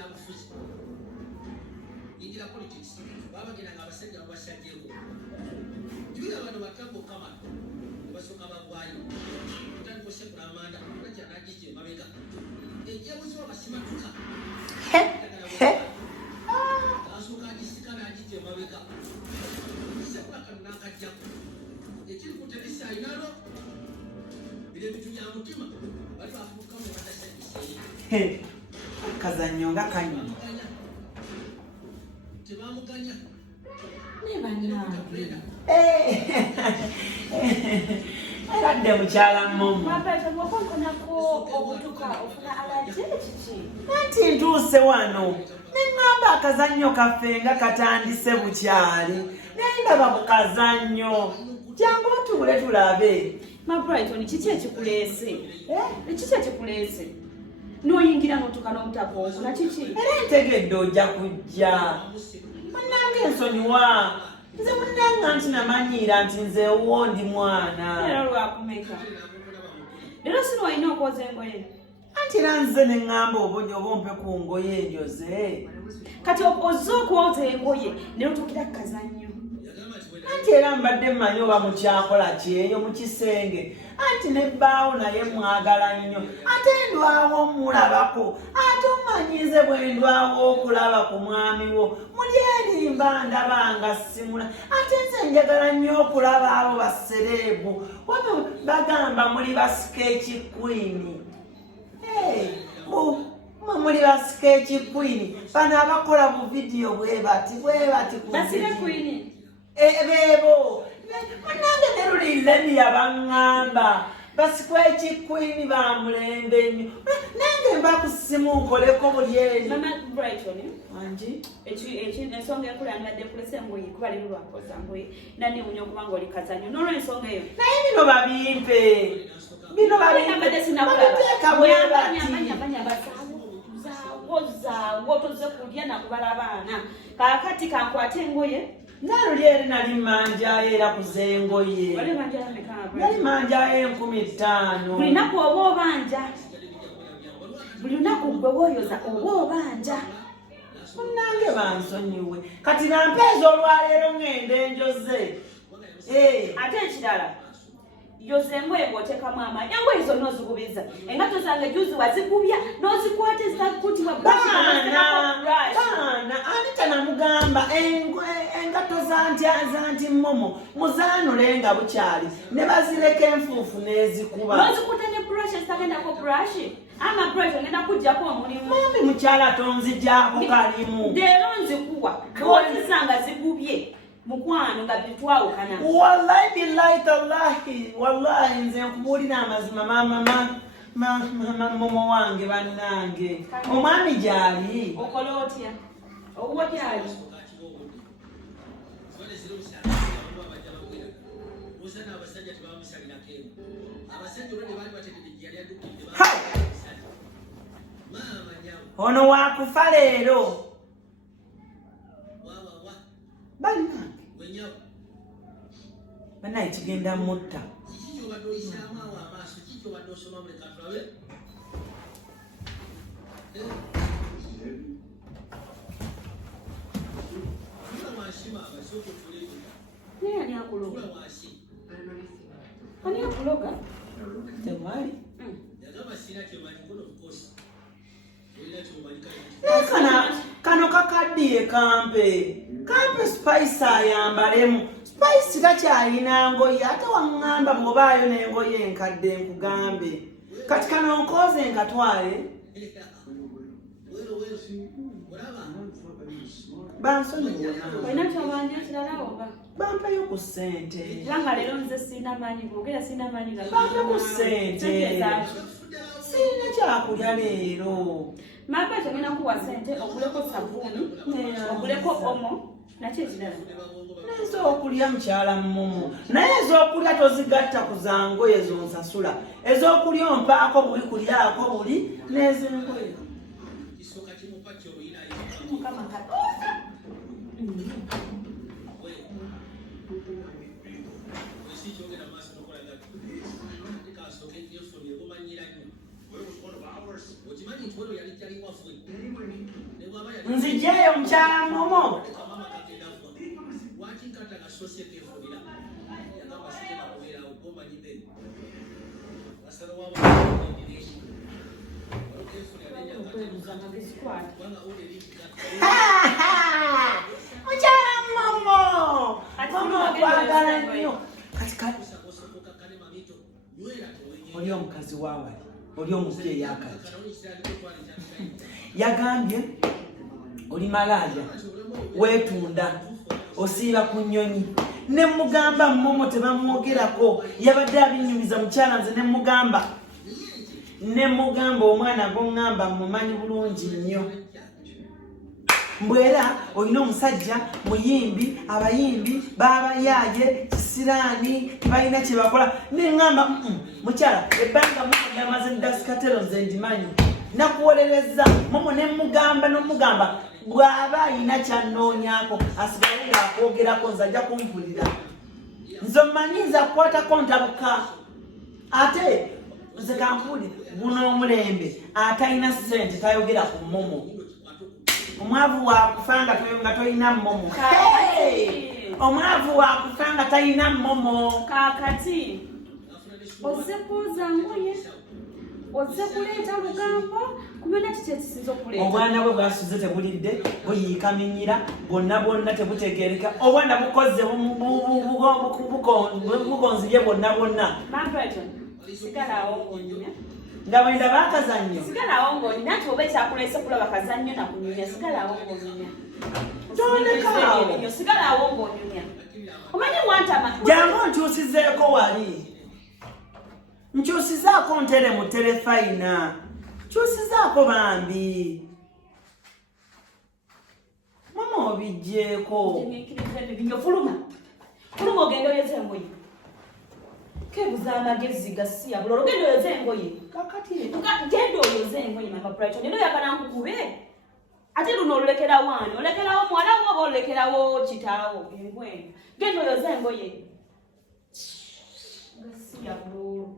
ebyabufuzi yingira politics babagendanga abasajja babasajjeko juya bano batambo kama basoka bagwayo utandiko sekula amanda bacha najije mabega ejebuzo basimatuka asuka jisika najije mabega sekula kanuna kajjako ekiri kutelisa inalo bile bitu bya mutima bali bafuka mu batasajjise kazanyo nga kanyo tebamuganya eradde mukyala mmomo anti ntuuse wano neŋŋamba akazannyo kaffe nga katandise bukyali nendaba ku kazannyo jangu otuule tulabe. Brighton kiki ekikuleese? Kiki ekikuleese? N'oyingira n'otuuka n'obutakongo na kiki? Era ntegedde ojja kujja. Munnange ensonyiwa. Nze munnanga nti namanyiira nti nze ewuwo ndi mwana. Era lwakumeka. Leero sino walina okwoza engoye. Anti era nze ne ŋŋamba oba ompe ku ngoye enjoze. Kati ozze okwoza engoye ne otuukira ku kazannyo. Anti era mbadde mmanyi oba mukyakola kyeyo mu kisenge. Anti ne bbaawo naye mwagala nnyo. Ate ndwawo mulabako. Ate omanyize bwe ndwawo okulaba ku mwami wo. Muli erimba ndabanga simula. Ate nze njagala nnyo okulaba abo basereebu. Wano bagamba muli ba sketch queen. Muli ba sketch queen. Bano abakola bu video bwe bati ku queen. Bebo. Munange ne lulileni yabaŋŋamba. Basikwechi queen bamulembe nnyo. Nange mba ku ssimu nkoleko buli eri. Mama Brighton. Anji? Ensonga enkulu yanadde kulesa engoye kuba leero lwakoza ngoye. Nani unyo kubanga oli kazannyo. N'olwo ensonga eyo. Naye bino babimpe. Bino babimpe. Babiteeka bwe bati. Zaawo toze kulya na kubala baana. Kaakati kankwate engoye. Naluli eri nali manjayo era kuze engoye. Wali manjayo meka? Nali manjayo 15,000. Buli lunaku oba obanja. Buli lunaku gwe woyoza oba obanja. Munnange bansonyiwe. Kati nampeeza olwaleero ngende enjoze. Ate ekirala yoza engoye ng'oteekamu amaanyi. Engoye zonna ozigubiza. Engato zange juzi wazigubya n'ozikwata ezitakkutibwa baana ani kanamugamba engato zanti mmomo muzaanule nga bukyali ne bazireka enfuufu n'ezikuba. N'ozikuta ne brush ezitagendako brush. Ama brush ngenda kujjako omulimu. Mami mukyala tonzigyako kalimu. Leero nzikuwa. Bw'ozisanga zigubye. Mukwano nga bitwawukana. Wallahi billahi tallahi. Wallahi nze nkubuulira amazima mama momo wange bannange. Omwami gyali. Okola otya? Owuwo gyali. Ono wakufa leero. Banaye kigenda mutta. Ani akuloga? Ani akuloga? Tewali. Kano kakaddiye kampe Spice ayambalemu. Spice takyalina ngoye ate waŋŋamba bw'obaayo n'engoye enkadde nkugambe. Kati kano nkoze nkatwale. Bansonyiwe. Olina kyobanja kirala oba? Bampayo ku ssente. Kubanga leero nze sirina maanyi bwogera sirina maanyi ga. Bampe ku ssente. Sirina kyakulya leero. Mapa togenda kuwa ssente oguleko sabbuuni, oguleko omo, nakyo ekirala. Ez'okulya mukyala mmomo. Naye ez'okulya tozigatta ku za ngoye zonsasula. Ez'okulya ompaako buli kulyaako buli n'ez'engoye. Mukama Okimanyi nti wano yali tali wafu. nzijeyo mukyala Momo. mama kakendafa waki nkata nga society efulira yagamba sikena kubeera okomanyi then basala wabo mukyala Momo. Momo kwagala nnyo. Kati oli omukazi waawali oli omuzeeyi akati yagambye oli malaaya weetunda osiiba ku nnyonyi ne mugamba Momo tebamwogerako yabadde abinyumiza mukyala nze ne mugamba omwana goŋŋamba mumanyi bulungi nnyo mbwera olina omusajja muyimbi abayimbi babayaaye kisiraani balina kye bakola neŋŋamba mukyala ebbanga Momo lyamaze dasikatero nze ndimanyi nakuwolereza Momo nomugamba bw'aba alina kyanoonyako asigale ng'akwogerako nze ajja kumpulira nze omanyi nze akukwatako ntabuka ate nze kampulira guno omulembe atalina ssente tayogera ku Momo omwavu wakufa nga tolina Momo omwavu wakufa nga talina Momo kakati ozze kuuza ngoye ozze kuleeta lugambo kumena kiki ekisinza okuleeta obwana bwe bwasuze tebulidde buyiika minyira bonna tebutegereka obwana bukoze bugonzibye bonna sigalawo ng'onyumya nga bwenda bakazannyo sigalawo ng'onyumya nti oba ekyakuleese kulaba kazannyo nakunyumya sigalawo ng'onyumya tondekaawo sigalawo ng'onyumya omanyi wantama jangu nkyusizeeko wali nkyusizaako ntere mu terefayina kyusizaako bambi Momo obijjeeko fuluma ogenda oyeza engoye kebuza amagezi gasiyabula olugendo oyoza engoye genda oyoza engoye mama Brighton eno oyagala nkukube ate luno olulekera wani olekerawo muwala wo oba olekerawo kitaawo engweno genda oyoza engoye gasiyabula